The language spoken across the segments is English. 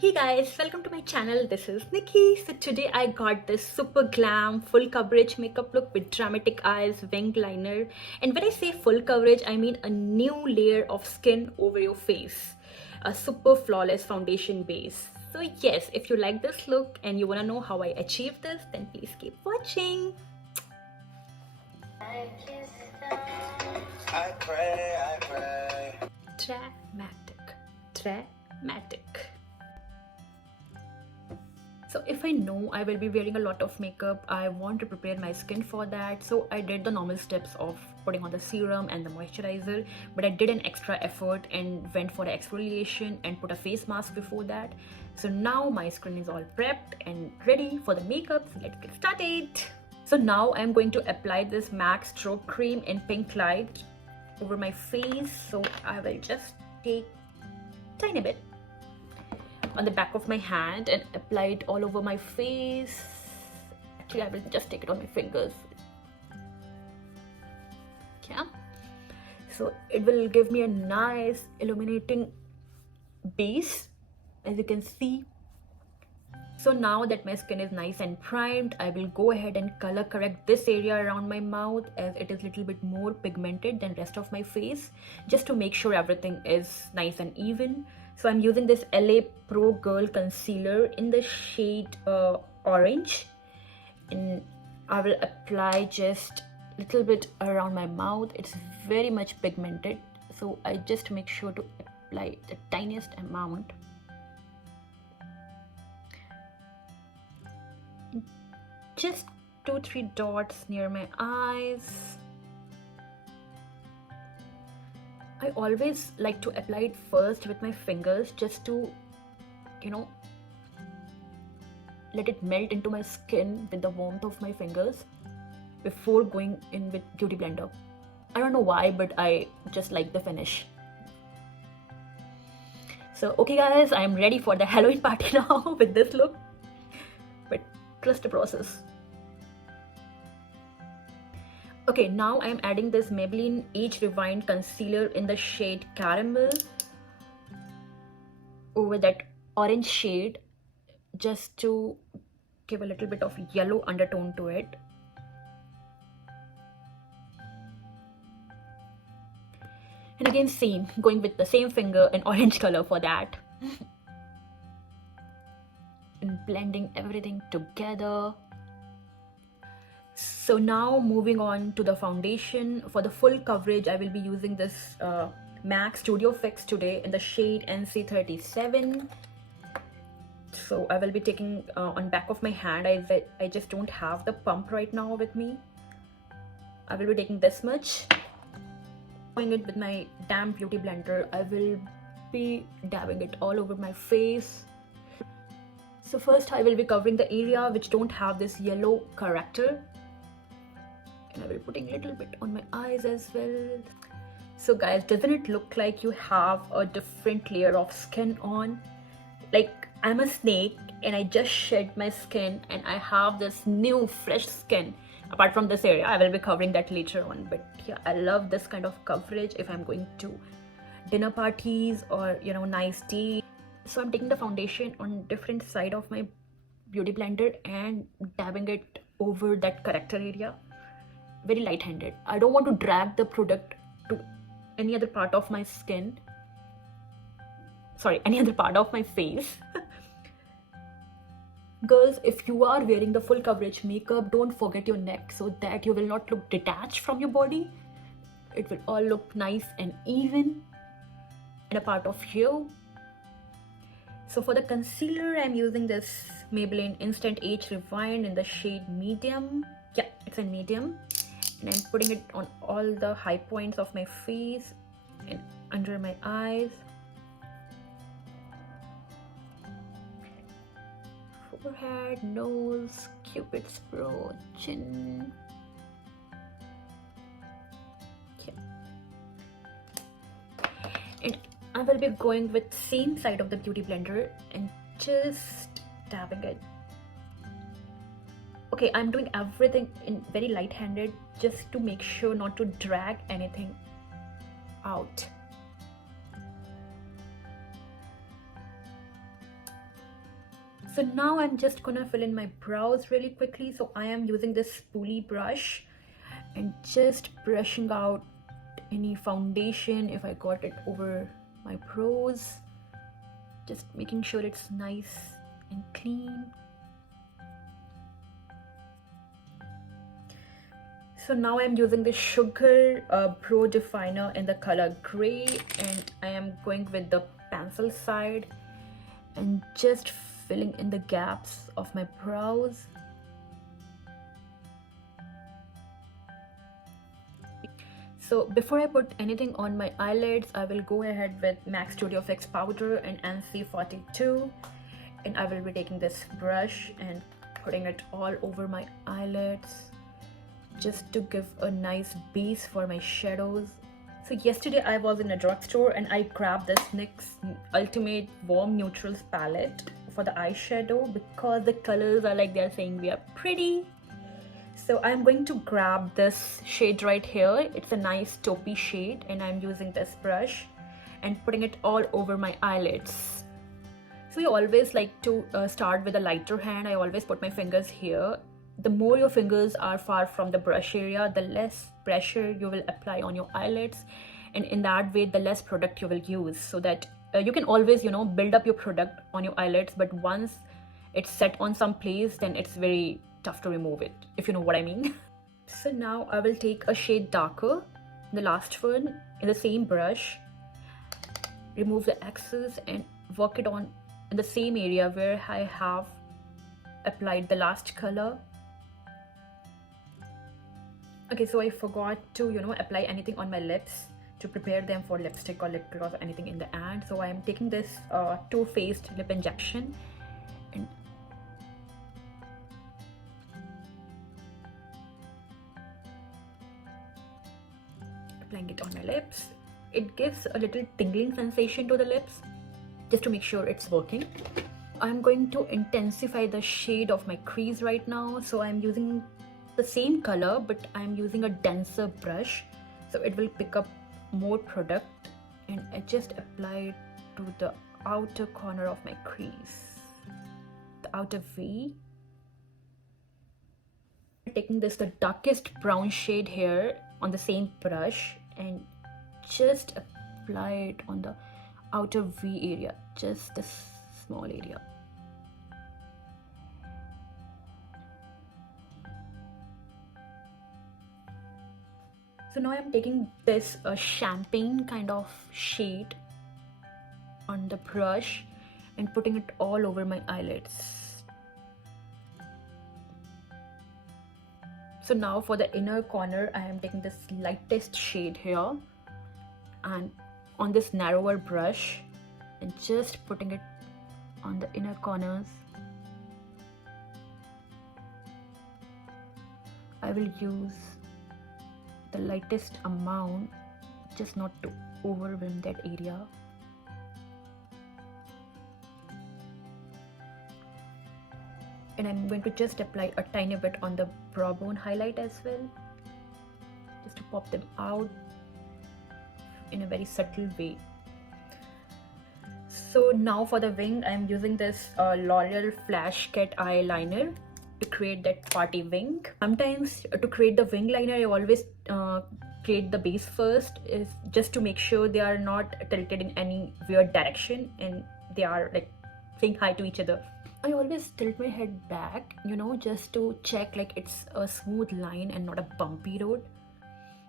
Hey guys, welcome to my channel. This is Nikki. So today I got this super glam full coverage makeup look with dramatic eyes, winged liner, and when I say full coverage I mean a new layer of skin over your face, a super flawless foundation base. So yes, if you like this look and you want to know how I achieved this, then please keep watching. I pray. Dramatic. So if I know I will be wearing a lot of makeup, I want to prepare my skin for that. So I did the normal steps of putting on the serum and the moisturizer, but I did an extra effort and went for the exfoliation and put a face mask before that. So now my skin is all prepped and ready for the makeup. So let's get started. So now I'm going to apply this MAC strobe cream in pink light over my face. So I will just take a tiny bit on the back of my hand and apply it all over my face. Actually, I will just take it on my fingers. Yeah. So it will give me a nice illuminating base, as you can see. So now that my skin is nice and primed, I will go ahead and color correct this area around my mouth, as it is a little bit more pigmented than rest of my face, just to make sure everything is nice and even. So I'm using this LA Progirl concealer in the shade orange, and I will apply just a little bit around my mouth. It's very much pigmented, so I just make sure to apply the tiniest amount. Just 2-3 dots near my eyes. I always like to apply it first with my fingers, just to, let it melt into my skin with the warmth of my fingers before going in with beauty blender. I don't know why, but I just like the finish. So okay guys, I'm ready for the Halloween party now with this look, but trust the process. Okay, now I'm adding this Maybelline Age Rewind concealer in the shade Caramel over that orange shade, just to give a little bit of yellow undertone to it. And again, same, going with the same finger in orange color for that. And blending everything together. So now moving on to the foundation. For the full coverage, I will be using this MAC Studio Fix today in the shade NC37. So I will be taking on back of my hand. I just don't have the pump right now with me. I will be taking this much. Going it with my damp beauty blender, I will be dabbing it all over my face. So first I will be covering the area which don't have this yellow corrector. And I will be putting a little bit on my eyes as well. So guys, doesn't it look like you have a different layer of skin on? Like I'm a snake and I just shed my skin and I have this new fresh skin. Apart from this area, I will be covering that later on. But yeah, I love this kind of coverage if I'm going to dinner parties or nice tea. So I'm taking the foundation on different side of my beauty blender and dabbing it over that corrector area. Very light-handed. I don't want to drag the product to any other part of my skin. Sorry, any other part of my face. Girls, if you are wearing the full coverage makeup, don't forget your neck so that you will not look detached from your body. It will all look nice and even in a part of you. So for the concealer, I'm using this Maybelline Instant Age Rewind in the shade medium. Yeah, it's in medium. And I'm putting it on all the high points of my face and under my eyes, forehead, nose, cupid's brow, chin. Okay. And I will be going with same side of the beauty blender and just dabbing it. Okay, I'm doing everything in very light-handed, just to make sure not to drag anything out. So now I'm just gonna fill in my brows really quickly. So I am using this spoolie brush and just brushing out any foundation if I got it over my brows, just making sure it's nice and clean. So now I'm using the Sugar Brow Definer in the color gray, and I am going with the pencil side and just filling in the gaps of my brows. So before I put anything on my eyelids, I will go ahead with MAC Studio Fix powder and NC42, and I will be taking this brush and putting it all over my eyelids just to give a nice base for my shadows. So yesterday I was in a drugstore and I grabbed this NYX Ultimate Warm Neutrals palette for the eyeshadow because the colors are like they're saying we are pretty. So I'm going to grab this shade right here. It's a nice taupey shade, and I'm using this brush and putting it all over my eyelids. So you always like to start with a lighter hand. I always put my fingers here. The more your fingers are far from the brush area, the less pressure you will apply on your eyelids, and in that way the less product you will use, so that you can always, you know, build up your product on your eyelids, but once it's set on some place, then it's very tough to remove it, if you know what I mean. So now I will take a shade darker, the last one, in the same brush, remove the excess and work it on in the same area where I have applied the last color. Okay, so I forgot to, you know, apply anything on my lips to prepare them for lipstick or lip gloss or anything in the end. So I am taking this Too Faced lip injection and applying it on my lips. It gives a little tingling sensation to the lips just to make sure it's working. I'm going to intensify the shade of my crease right now. So I'm using the same color, but I'm using a denser brush, so it will pick up more product, and I just apply it to the outer corner of my crease, the outer V. Taking this, the darkest brown shade here on the same brush, and just apply it on the outer V area, just this small area. So now I'm taking this champagne kind of shade on the brush and putting it all over my eyelids. So now for the inner corner, I am taking this lightest shade here and on this narrower brush and just putting it on the inner corners. I will use the lightest amount, just not to overwhelm that area. And I'm going to just apply a tiny bit on the brow bone highlight as well, just to pop them out in a very subtle way. So now for the wing, I'm using this L'Oreal Flash Cat eyeliner to create that party wing. Sometimes to create the wing liner, I always create the base first, is just to make sure they are not tilted in any weird direction and they are like saying hi to each other. I always tilt my head back, you know, just to check like it's a smooth line and not a bumpy road.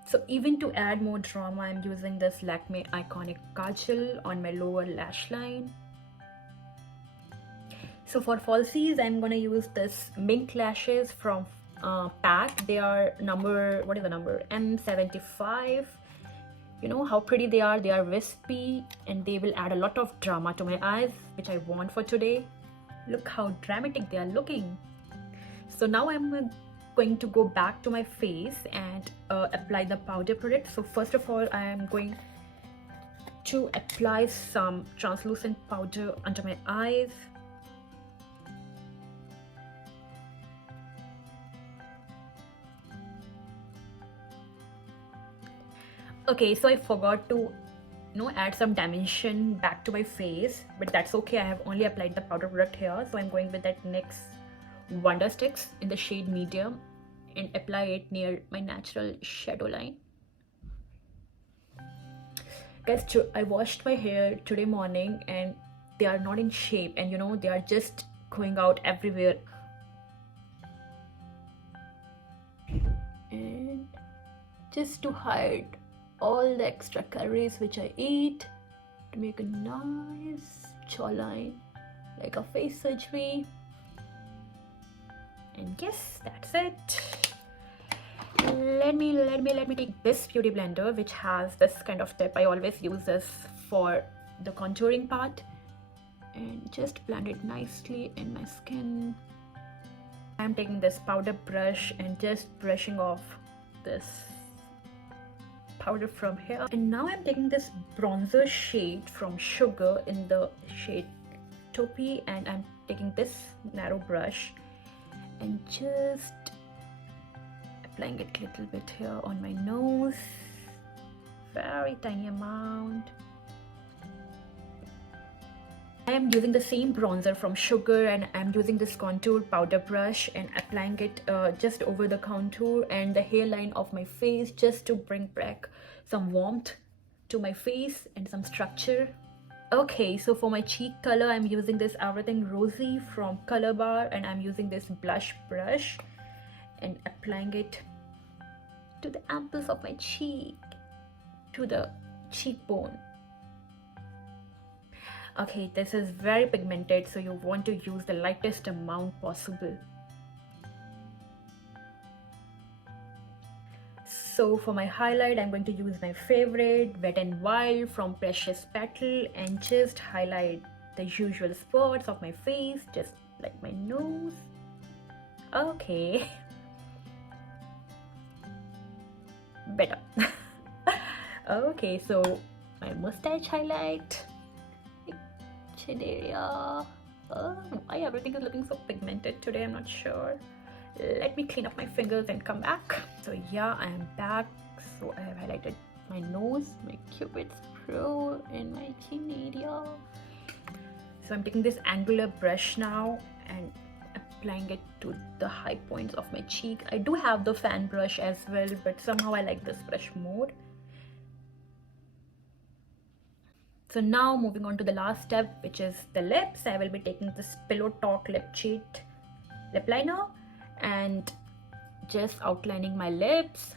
So even to add more drama, I'm using this Lakme Iconic Kajal on my lower lash line. So for falsies, I'm gonna use this Mink lashes from PAC. They are number, what is the number? M75. You know how pretty they are. They are wispy and they will add a lot of drama to my eyes, which I want for today. Look how dramatic they are looking. So now I'm going to go back to my face and apply the powder product. So first of all, I am going to apply some translucent powder under my eyes. Okay, so I forgot to add some dimension back to my face, but that's okay. I have only applied the powder product here, so I'm going with that NYX Wonder Sticks in the shade medium and apply it near my natural shadow line. Guys, I washed my hair today morning and they are not in shape, and they are just going out everywhere. And just to hide all the extra calories which I eat, to make a nice jawline like a face surgery. And yes, that's it. Let me take this beauty blender which has this kind of tip. I always use this for the contouring part, and just blend it nicely in my skin. I'm taking this powder brush and just brushing off this powder from here. And now I'm taking this bronzer shade from Sugar in the shade Taupey, and I'm taking this narrow brush and just applying it a little bit here on my nose, very tiny amount. I am using the same bronzer from Sugar, and I'm using this contour powder brush and applying it just over the contour and the hairline of my face, just to bring back some warmth to my face and some structure. Okay, so for my cheek color, I'm using this Everything Rosy from Color Bar, and I'm using this blush brush and applying it to the apples of my cheek, to the cheekbone. Okay, this is very pigmented, so you want to use the lightest amount possible. So for my highlight, I'm going to use my favorite Wet n Wild from Precious Petal and just highlight the usual spots of my face, just like my nose. Okay. Better. Okay, so my mustache highlight, chin area. Why everything is looking so pigmented today? I'm not sure. Let me clean up my fingers and come back. So yeah, I am back. So I have highlighted my nose, my cupid's brow, and my chin area. So I'm taking this angular brush now and applying it to the high points of my cheek. I do have the fan brush as well, but somehow I like this brush more. So now moving on to the last step, which is the lips. I will be taking this Pillow Talk Lip Cheat lip liner and just outlining my lips.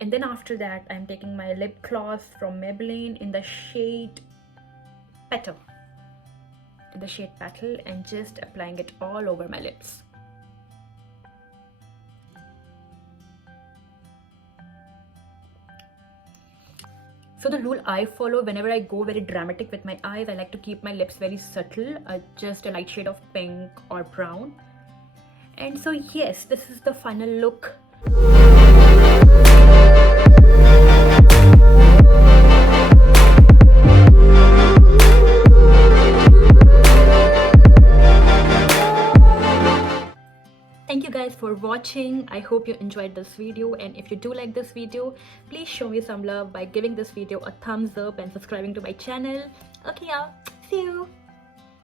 And then after that, I'm taking my lip gloss from Maybelline in the shade Petal, and just applying it all over my lips. So the rule I follow whenever I go very dramatic with my eyes, I like to keep my lips very subtle, just a light shade of pink or brown. And so yes, this is the final look. Thank you guys for watching. I hope you enjoyed this video, and if you do like this video, please show me some love by giving this video a thumbs up and subscribing to my channel. Okay, y'all, see you.